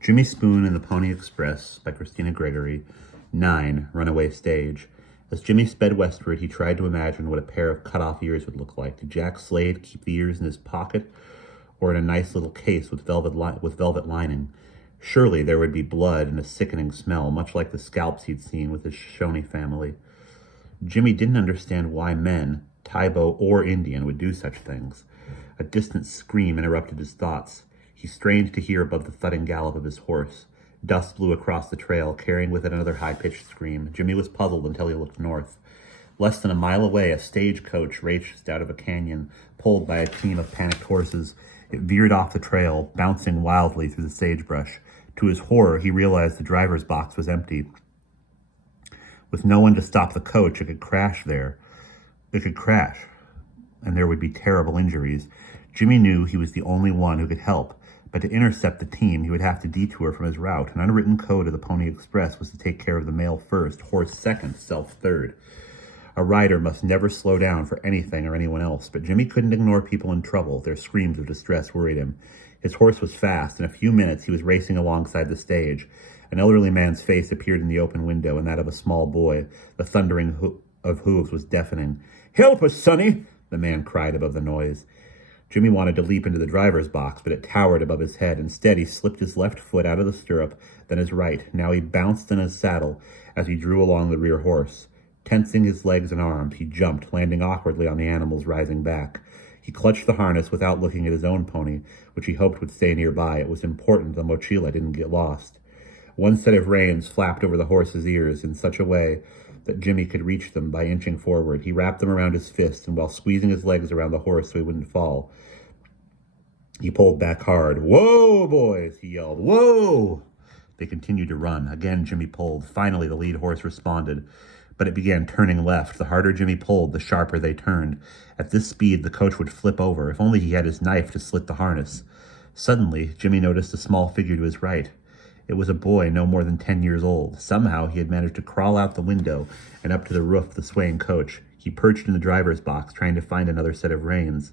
Jimmy Spoon and the Pony Express by Gregory. 9. Runaway Stage. As Jimmy sped westward, he tried to imagine what a pair of cut-off ears would look like. Did Jack Slade keep the ears in his pocket or in a nice little case with velvet lining? Surely there would be blood and a sickening smell, much like the scalps he'd seen with his Shoshone family. Jimmy didn't understand why men, Taibo or Indian, would do such things. A distant scream interrupted his thoughts. He strained to hear above the thudding gallop of his horse. Dust blew across the trail, carrying with it another high-pitched scream. Jimmy was puzzled until he looked north. Less than a mile away, a stagecoach raced out of a canyon, pulled by a team of panicked horses. It veered off the trail, bouncing wildly through the sagebrush. To his horror, he realized the driver's box was empty. With no one to stop the coach, it could crash there. It could crash, and there would be terrible injuries. Jimmy knew he was the only one who could help, but to intercept the team, he would have to detour from his route. An unwritten code of the Pony Express was to take care of the mail first, horse second, self third. A rider must never slow down for anything or anyone else, but Jimmy couldn't ignore people in trouble. Their screams of distress worried him. His horse was fast. In a few minutes, he was racing alongside the stage. An elderly man's face appeared in the open window, and that of a small boy. The thundering of hooves was deafening. "Help us, Sonny!" the man cried above the noise. Jimmy wanted to leap into the driver's box, but it towered above his head. Instead, he slipped his left foot out of the stirrup, then his right. Now he bounced in his saddle as he drew along the rear horse. Tensing his legs and arms, he jumped, landing awkwardly on the animal's rising back. He clutched the harness without looking at his own pony, which he hoped would stay nearby. It was important the mochila didn't get lost. One set of reins flapped over the horse's ears in such a way that Jimmy could reach them by inching forward. He wrapped them around his fist, and while squeezing his legs around the horse so he wouldn't fall, he pulled back hard. "Whoa, boys!" he yelled. "Whoa!" They continued to run. Again, Jimmy pulled. Finally, the lead horse responded, but it began turning left. The harder Jimmy pulled, the sharper they turned. At this speed, the coach would flip over. If only he had his knife to slit the harness. Suddenly, Jimmy noticed a small figure to his right. It was a boy no more than 10 years old. Somehow, he had managed to crawl out the window and up to the roof of the swaying coach. He perched in the driver's box, trying to find the other set of reins.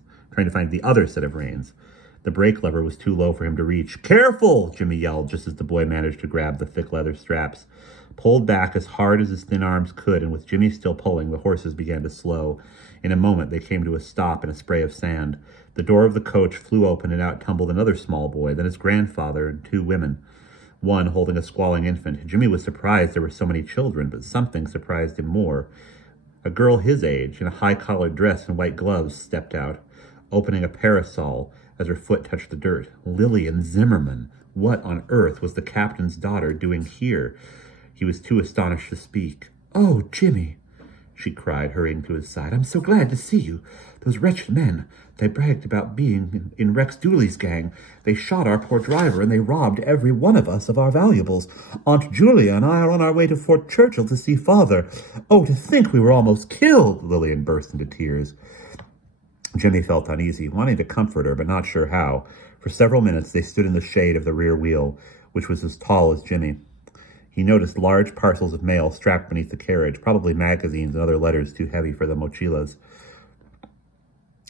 The brake lever was too low for him to reach. "Careful!" Jimmy yelled, just as the boy managed to grab the thick leather straps. Pulled back as hard as his thin arms could, and with Jimmy still pulling, the horses began to slow. In a moment, they came to a stop in a spray of sand. The door of the coach flew open, and out tumbled another small boy, then his grandfather and 2 women, one holding a squalling infant. Jimmy was surprised there were so many children, but something surprised him more. A girl his age, in a high-collared dress and white gloves, stepped out, opening a parasol as her foot touched the dirt. Lillian Zimmerman! What on earth was the captain's daughter doing here? He was too astonished to speak. "Oh, Jimmy," she cried, hurrying to his side. "I'm so glad to see you. Those wretched men, they bragged about being in Rex Dooley's gang. They shot our poor driver, and they robbed every one of us of our valuables. Aunt Julia and I are on our way to Fort Churchill to see Father. Oh, to think we were almost killed!" Lillian burst into tears. Jimmy felt uneasy, wanting to comfort her, but not sure how. For several minutes, they stood in the shade of the rear wheel, which was as tall as Jimmy. He noticed large parcels of mail strapped beneath the carriage, probably magazines and other letters too heavy for the mochilas.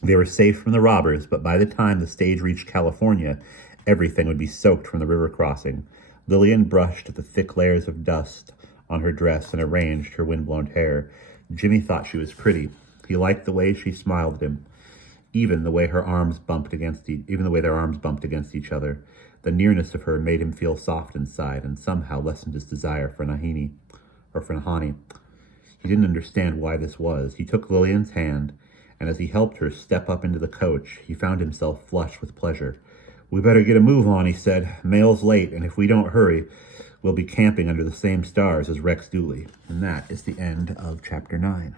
They were safe from the robbers, but by the time the stage reached California, everything would be soaked from the river crossing. Lillian brushed at the thick layers of dust on her dress and arranged her wind-blown hair. Jimmy thought she was pretty. He liked the way she smiled at him, even the way their arms bumped against each other. The nearness of her made him feel soft inside, and somehow lessened his desire for Nahani. He didn't understand why this was. He took Lillian's hand, and as he helped her step up into the coach, he found himself flushed with pleasure. "We better get a move on," he said. "Mail's late, and if we don't hurry, we'll be camping under the same stars as Rex Dooley." And that is the end of Chapter 9.